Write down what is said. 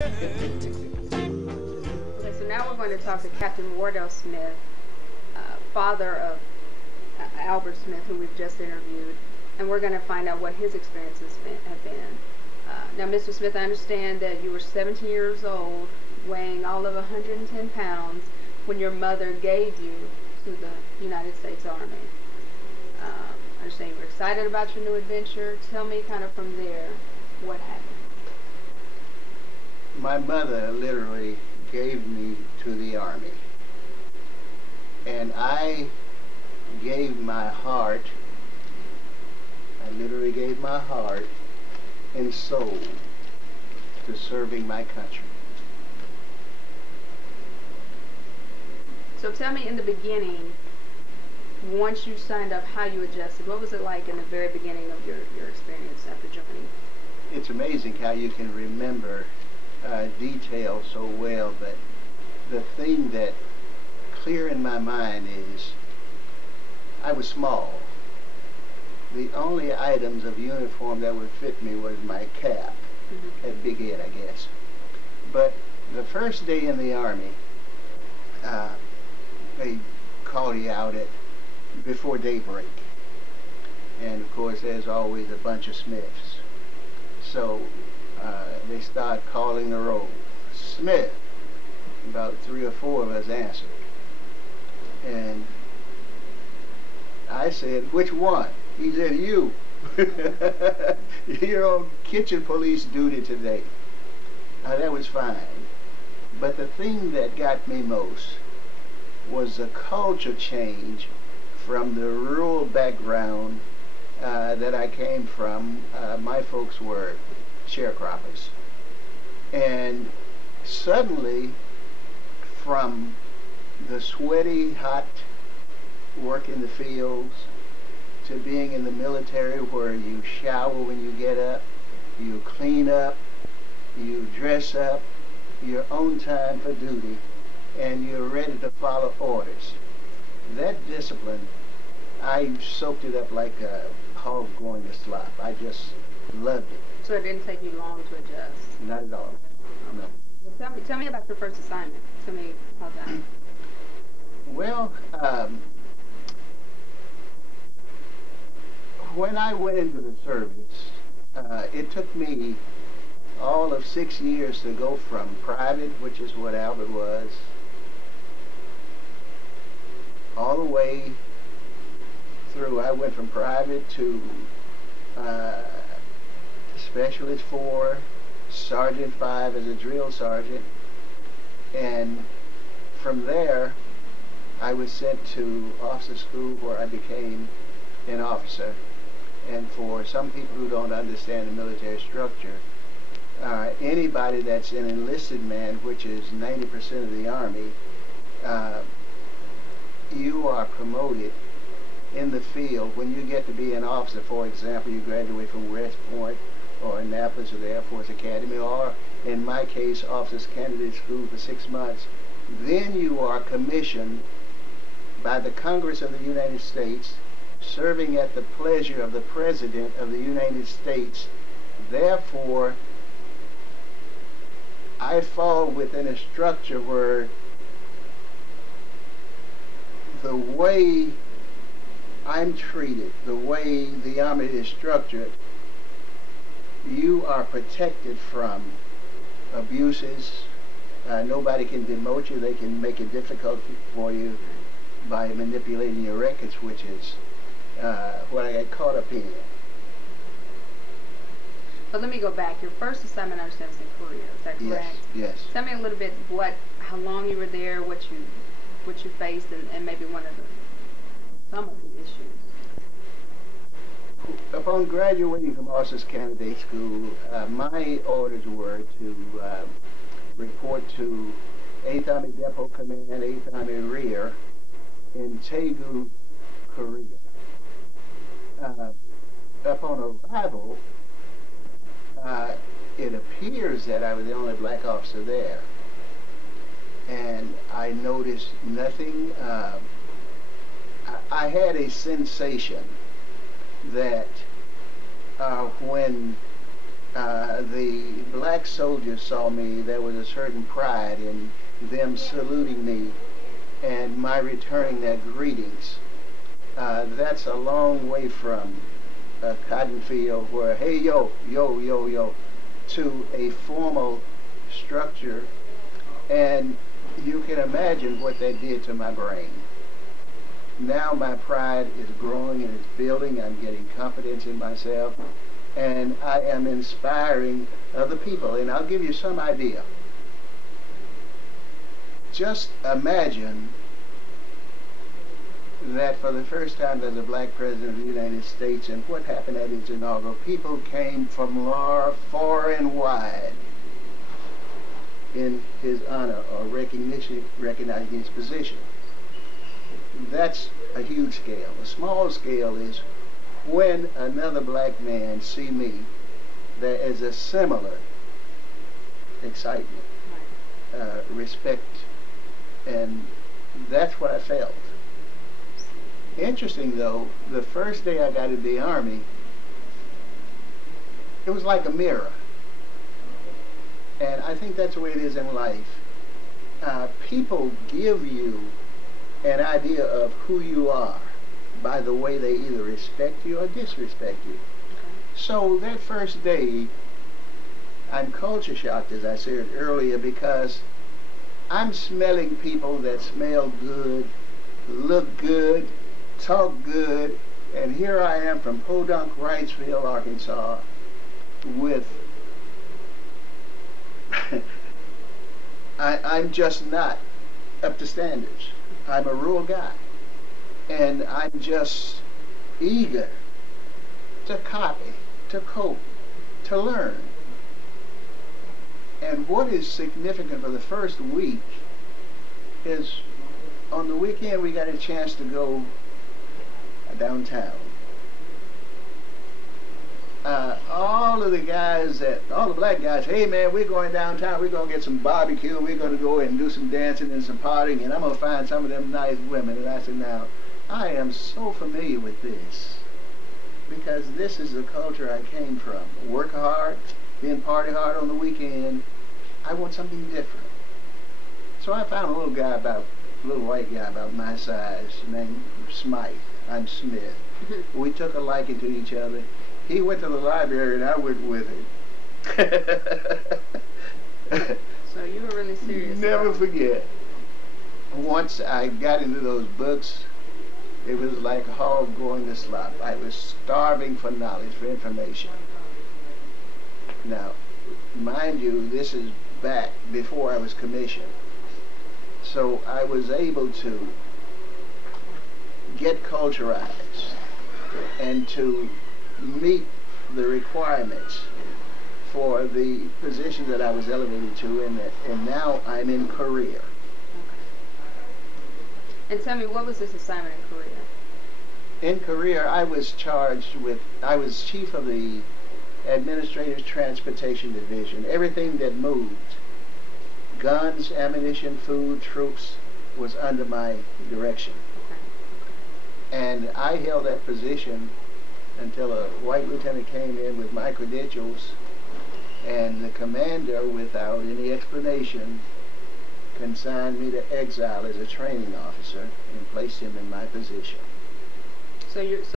Okay, so now we're going to talk to Captain Wardell Smith, father of Albert Smith, who we've just interviewed, and we're going to find out what his experiences have been. Now, Mr. Smith, I understand that you were 17 years old, weighing all of 110 pounds, when your mother gave you to the United States Army. I understand you were excited about your new adventure. Tell me kind of from there what happened. My mother literally gave me to the Army. And I gave my heart, I literally gave my heart and soul to serving my country. So tell me in the beginning, once you signed up, how you adjusted. What was it like in the very beginning of your experience after joining? It's amazing how you can remember details so well, but the thing that clear in my mind is I was small. The only items of uniform that would fit me was my cap, that big head, I guess. But the first day in the Army, they call you out at before daybreak. And of course there's always a bunch of Smiths. So they start calling the roll. Smith. About 3 or 4 of us answered. And I said, which one? He said, you. You're on kitchen police duty today. That was fine. But the thing that got me most was the culture change from the rural background that I came from. My folks were sharecroppers. And suddenly, from the sweaty, hot work in the fields to being in the military where you shower when you get up, you clean up, you dress up, your own time for duty, and you're ready to follow orders. That discipline, I soaked it up like a hog going to slop. I just loved it. So it didn't take you long to adjust? Not at all. No. Well, tell me about your first assignment. Tell me about that. Well, when I went into the service, it took me all of 6 years to go from private, which is what Albert was, all the way through. I went from private to Specialist 4, Sergeant 5 as a drill sergeant, and from there I was sent to officer school where I became an officer. And for some people who don't understand the military structure, anybody that's an enlisted man, which is 90% of the Army, you are promoted in the field. When you get to be an officer, for example, you graduate from West Point or Annapolis or the Air Force Academy, or in my case, Officers Candidate School for 6 months, then you are commissioned by the Congress of the United States, serving at the pleasure of the President of the United States. Therefore, I fall within a structure where the way I'm treated, the way the Army is structured, you are protected from abuses. Nobody can demote you. They can make it difficult for you by manipulating your records, which is what I got caught up in. But let me go back. Your first assignment, I understand, was in Korea. Is that correct? Yes, yes. Tell me a little bit how long you were there, what you faced, and maybe some of the issues. Upon graduating from Officers Candidate School, my orders were to report to 8th Army Depot Command, 8th Army Rear in Daegu, Korea. Upon arrival, it appears that I was the only black officer there. And I noticed nothing. I had a sensation that when the black soldiers saw me, there was a certain pride in them saluting me and my returning their greetings. That's a long way from a cotton field where, hey, yo, yo, yo, yo, to a formal structure. And you can imagine what that did to my brain. Now my pride is growing and it's building. I'm getting confidence in myself. And I am inspiring other people. And I'll give you some idea. Just imagine that for the first time there's a black president of the United States, and what happened at his inaugural, people came from far and wide in his honor or recognizing his position. That's a huge scale. A small scale is when another black man see me, there is a similar excitement, respect, and that's what I felt. Interesting though, the first day I got in the Army, it was like a mirror. And I think that's the way it is in life. People give you an idea of who you are by the way they either respect you or disrespect you. So that first day, I'm culture shocked, as I said earlier, because I'm smelling people that smell good, look good, talk good, and here I am from Podunk, Wrightsville, Arkansas, with I'm just not up to standards. I'm a rural guy, and I'm just eager to copy, to cope, to learn. And what is significant for the first week is on the weekend we got a chance to go downtown. All of the guys, all the black guys, hey man, we're going downtown, we're going to get some barbecue, we're going to go and do some dancing and some partying, and I'm going to find some of them nice women. And I said, now, I am so familiar with this, because this is the culture I came from. Work hard, then party hard on the weekend. I want something different. So I found a little white guy about my size named Smythe. I'm Smith. We took a liking to each other. He went to the library and I went with him. So you were really serious. Never forget. Once I got into those books, it was like a hog going to slop. I was starving for knowledge, for information. Now, mind you, this is back before I was commissioned. So I was able to get culturized and to meet the requirements for the position that I was elevated to, and now I'm in Korea. Okay. And tell me, what was this assignment in Korea? In Korea, I was chief of the Administrative Transportation Division. Everything that moved, guns, ammunition, food, troops, was under my direction. Okay. And I held that position until a white lieutenant came in with my credentials, and the commander, without any explanation, consigned me to exile as a training officer and placed him in my position. So